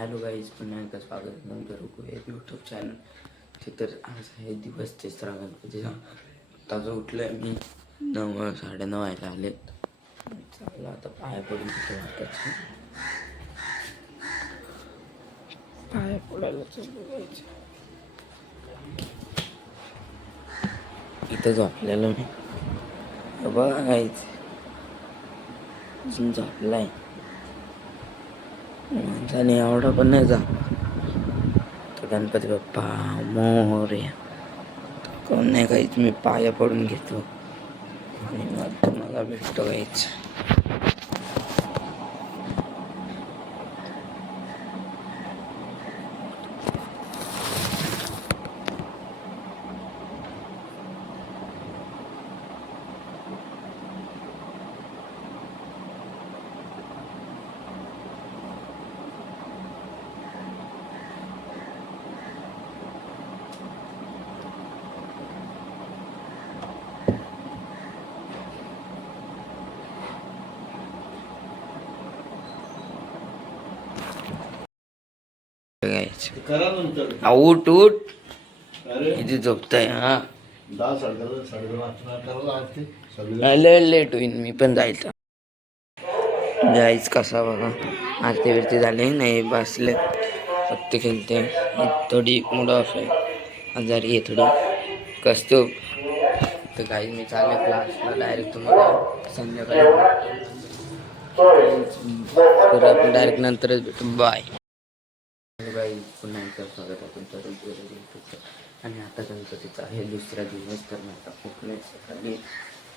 Hello guys, पुन्हा एकदा स्वागत नंतर यूट्यूब चॅनल ते. तर आज आहे दिवस 3रा गणपतीचा. ताजं उठलं आहे मी 9:30 व्हायला आले. चांगलं आता पाया पडून तिथं वाटायचं, पाया पडायला चालू जायचं. इथं झोपलेलं मी बघा गाईज, अजून झोपलाय माणसाने एवढा पण नाही जा. तर गणपती बाप्पा मोरया. कोण नाही काहीच, मी पाया पडून घेतो आणि मग तुम्हाला भेटतो काहीच. उठ उठ, किती झोपताय? हा, लेट होईन, मी पण जायचं. जायच कसा बघा, आरती बिरती झाली नाही, बसले पत्ते खेळते. थोडी मूड ऑफ आहे, आजारी आहे थोडी कस्तूप. तर काही मी चालले क्लासला, डायरेक्ट तुम्हाला संध्याकाळी आपण डायरेक्ट नंतरच भेटू. बाय बाई, पुन्हा एकदा स्वागत आहे तुमचं. आणि आता गणपतीचा आहे 2रा दिवस. तर मी आता उठले सकाळी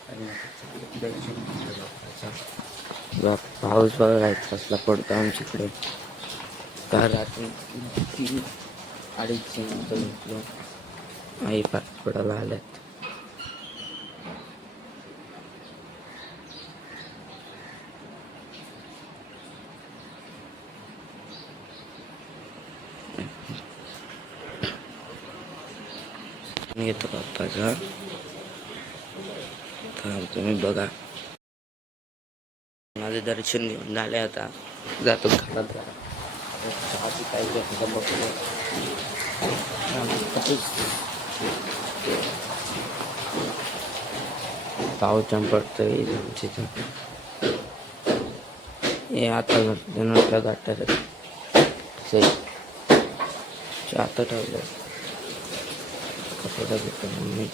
आणि आता दर्शन. पाऊस बघायचा कसला पडतो आमच्याकडे. काल रात्री 3-2:30 नंतर उठलो, आई पाठ पडायला आल्यात. मी येतो बाप्पाचा, तर तुम्ही बघा. माझे दर्शन घेऊन झाले, आता जातो घरात. चहाची काही घेतलं बघतो. पाऊस पडतोय हे आता नंतर गाठतात आता ठेवलं कपडा घेतो मी.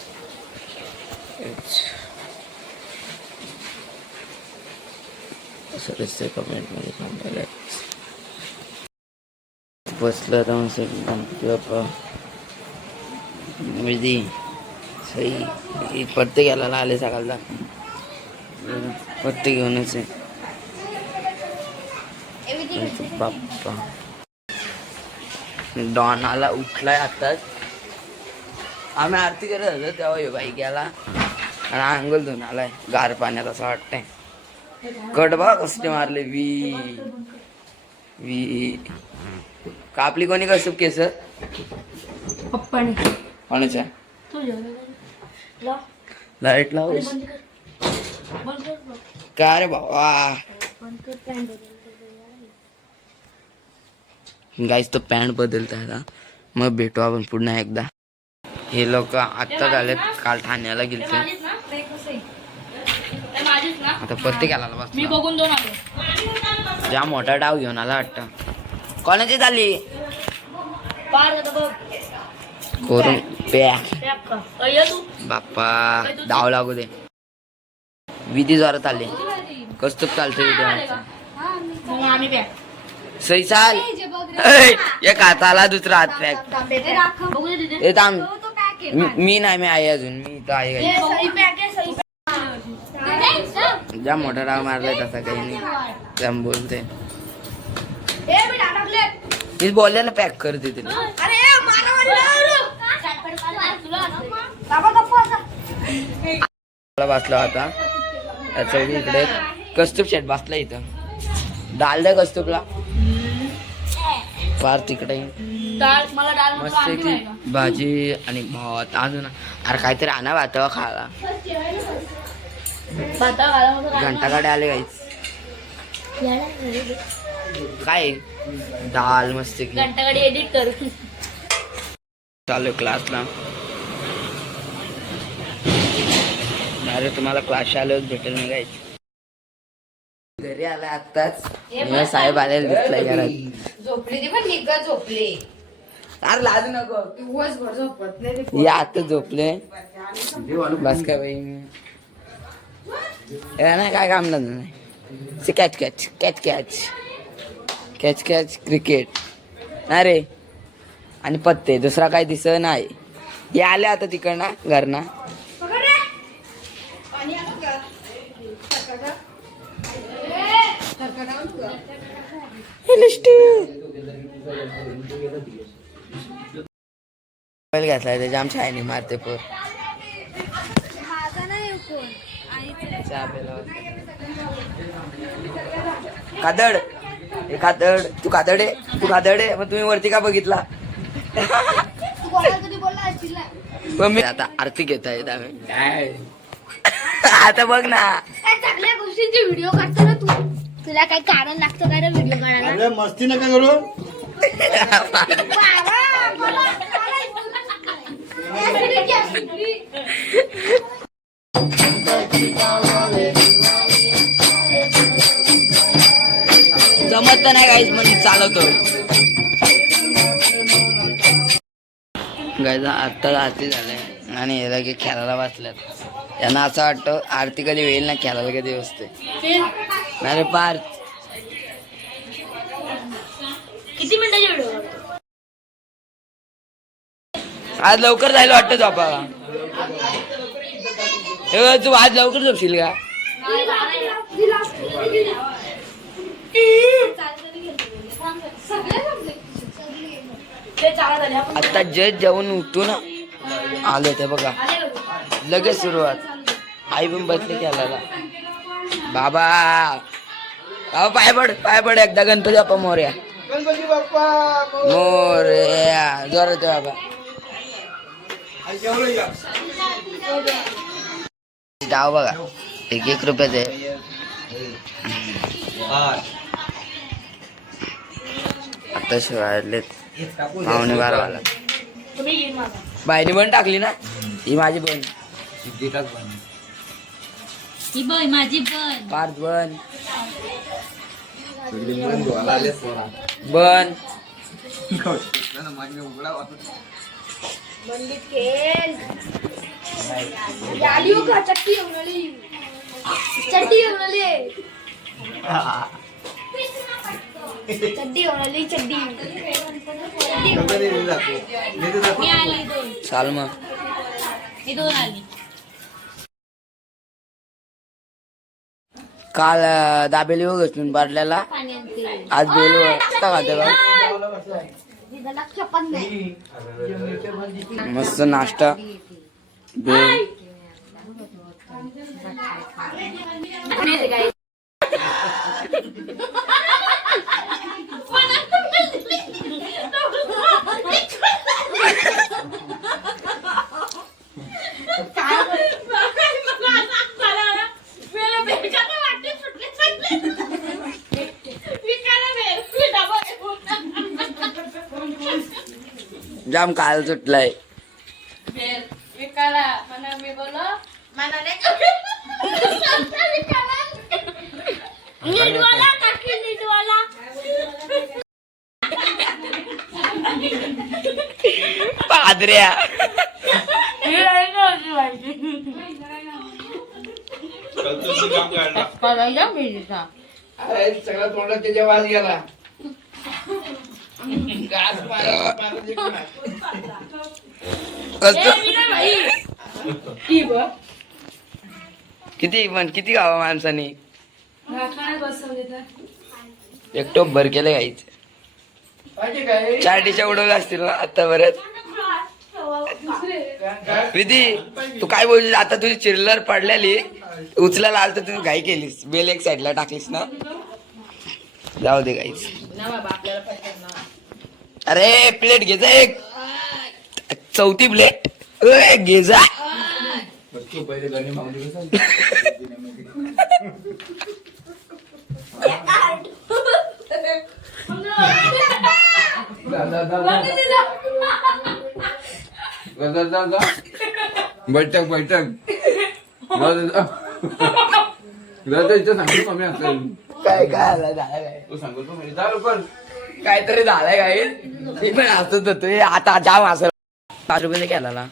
असं कमेंटमध्ये सांगायला बसलं तर गणपती बाप्पा विधी सही पत्ते घ्यायला आले सकाळला. पत्ते घेऊनच आहे बाप्पा. डॉन आला, उठलाय आताच. आम्ही आरती करत होतो तेव्हा हे बाई गेला आणि अंघोळ धुवून आलाय गार पाण्यात. असं वाटतंय कडबा कसले मारले. वी कापली कोणी कसं केस कोणाच्या? लाईट लावूस का रे बाबा? गाईस, तो पॅन्ट बदलताय ना, मग भेटू आपण पुन्हा एकदा. हे लोक आत्ता झालेत, काल ठाण्याला गेलते. आता पत्ते घालायला बस. ज्या मोठा डाव घेऊन आला वाटतं. कोणाची झाली करून पॅक बाप्पा. डाव लागू दे. विधी जोरात आले. कस्तूप चालते सही चाल. एक हाताला दुसरा हात पॅक. मी नाही, मी आहे अजून. मी इथं आहे. ज्या मोठा डाव मारलाय तसा काही नाही. त्या बोलते मी बोललेलं पॅक करते तिला. बसला होता त्याचा इकडे कस्तूप शेट बसला इथं. डाल द्या कस्तूपला फार तिकडे. मस्त की भाजी आणि भात. अजून अरे काहीतरी आणा भातावा खायला. घंटाकडे आले काहीच. काय दाल मस्त घंटाकडे एडिट कर. चालू क्लासला. अरे तुम्हाला क्लास आल्यावर भेटेल नाही काय. घरी आला आत्ताच साहेब आलेला दिसलाय घरात. झोपली ती पण निघा झोपली. अरे लाजू नको. दिवसभर झोपत नाही. या आता झोपले बस काय बाई. ना काय काम नाही. Catch catch catch catch catch catch cricket अरे आणि पत्ते दुसरा काय दिसत नाही. हे आले आता तिकडनं घरना. घेतलाय त्याच्या आमच्या आईने मारते पोर. कादड हे कादड तू कादड आहे तू कादड आहे. मग तुम्ही वरती का बघितला. मी आता आरती घेत आहे. आता बघ ना चांगल्या गोष्टींचे व्हिडिओ काढतो ना तू. तुला काय कारण लागतं काय व्हिडिओ काढायला. मस्ती नका करू. जमत तर नाही काहीच म्हणून चालवतो. गायला आत्ताच आरती झालंय आणि हे लगे खेळायला बसल्यात. यांना असं वाटतं आरती कधी होईल ना खेळायला कधी बसते. नाही रे पार्थ किती मिनिटाचे व्हिडिओ. आज लवकर जायला वाटतं झोपायला. तू आज लवकर झोपशील का. आता जस्ट जेवण उठून आलो ते बघा लगेच सुरुवात. आई पण बसली खेळायला. बाबा बाबा पाय पड एकदा गणपती बाप्पा मोरया. गणपती बाप्पा मोरया जोरात बाबा. डाव बघा 1-1 रुपयाचे. आता शिवायले 11:15 बाईने पण टाकली ना. ही माझी बहीण ही बाई माझी पण. पार्थ बन बन चट्टी चाल मग. काल दाबेली घसरून बारल्याला आज बेल खाते बघ. मस्त नाश्ता बेल. जाम काल सुटलाय. पादऱ्या सगळा तोंडात त्याच्या वाज गेला. किती गावा माणसाने एक टोप भर केलं गाईच. 4 डिशा उडवल्या असतील ना आता परत. विधी तू काय बोलली आता. तुझी चिरलर पडलेली उचलायला आलं तर तू घाई केलीस. बेल एक साईडला टाकलीस ना. जाऊ दे गाईच. अरे प्लेट घे जा एक. 4थी प्लेट घे जा. बैठक बैठक इथं सांगतो कमी असेल काय काय आलं झालं काय तू सांगतो मी जा लवकर काहीतरी झालंय काय मी पण हसत होतो आता जाम असं 5 रुपये केला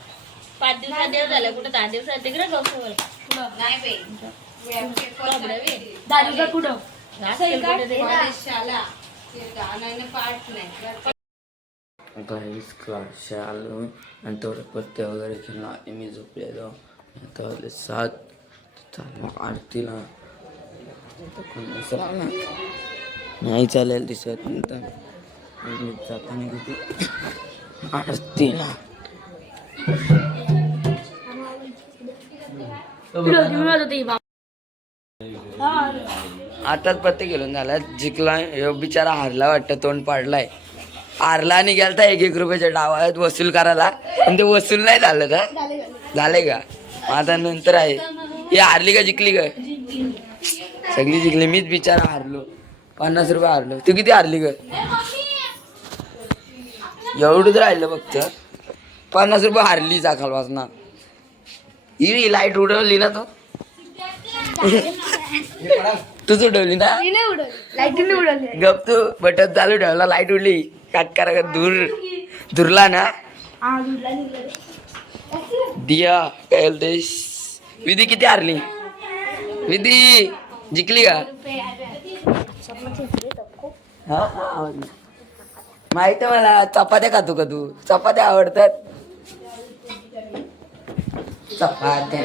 5 दिवसात देव झाला कुठं 10 दिवसात तिकडे गौसवर नाही 10 दिवसात कुठं गाईस क्लासचे आलो आणि थोडं पत्ते वगैरे खेळून आले मी झोपलेलो आता वाजले 7 चालू आरतीला नाही चालेल दिसत नंतर मी जाताना किती आरतीला आताच पत्ते घेऊन झाला जिंकला ह्यो बिचारा हारला वाटतं तोंड पाडलाय हारला आणि गेलता 1-1 रुपयाच्या डावात वसूल करायला पण ते वसूल नाही झालं का झालंय का आता नंतर आहे ही हारली का जिंकली का सगळी जिंकली मीच बिचारा हारलो 50 रुपये हारलो तू किती हारली का एवढंच राहिलं फक्त 50 रुपये हारली चाकाल वाचना ही लाईट उडवली ना तो तूच उडवली ना लाईटीने उडवली गप तू बटन चालू ठेवला लाईट उडली काट करा धुरला ना दिया काय बोलतेस विधी किती हारली विधी जिंकली का माहिती आहे मला चपात्या खातो का तू चपात्या आवडतात चपात्या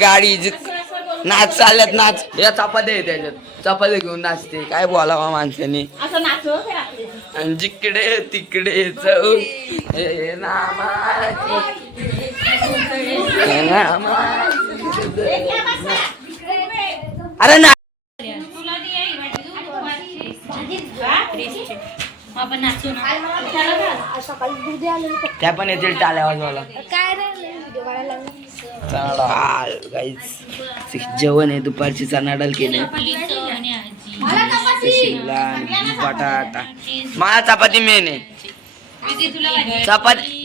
गाडी नाच चालल्यात नाच या चपात्या आहे त्याच्यात चपात्या घेऊन नाचते काय बोलावा माणसाने आणि जिकडे तिकडे जाऊ हे अरे ना त्या पण येतील टाळ्या वाजवायला जेवण आहे दुपारची चणा डाळ केले बटाटा मला चपाती मेन आहे चपाती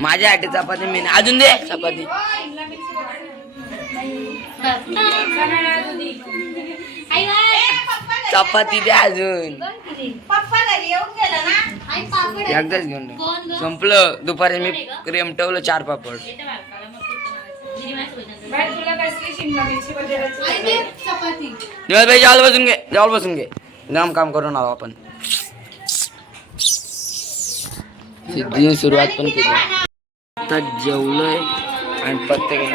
माझ्या हाती चपाती मेन अजून दे चपाती चपाती द्या अजून एकदाच घेऊन संपलं दुपारी मी रेमटवलं 4 पापड जेवायला बसून घे जेवायला बसून घे जाम काम करून आलो आपण सिद्धीने सुरुवात पण केली आता जेवलोय आणि पत्ते घेऊन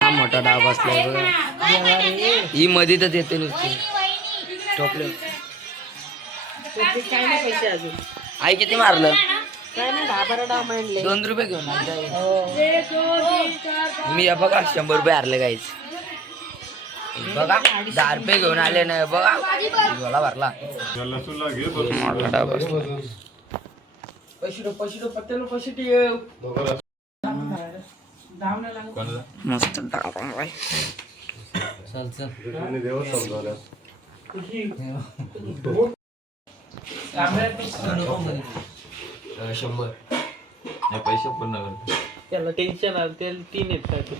मोठा डाब असलाय बघा ही मध्ये तर येते नुसती टोपले आई किती मारलं 2 रुपये घेऊन मी बघा 100 रुपये हारले काहीच बघा 10 रुपये घेऊन आले नाही बघा झोला भरला मोठा डाब असला मस्त डाब आहे पैसे पण त्याला टेन्शन आलं त्याला 3 आहेत काय ते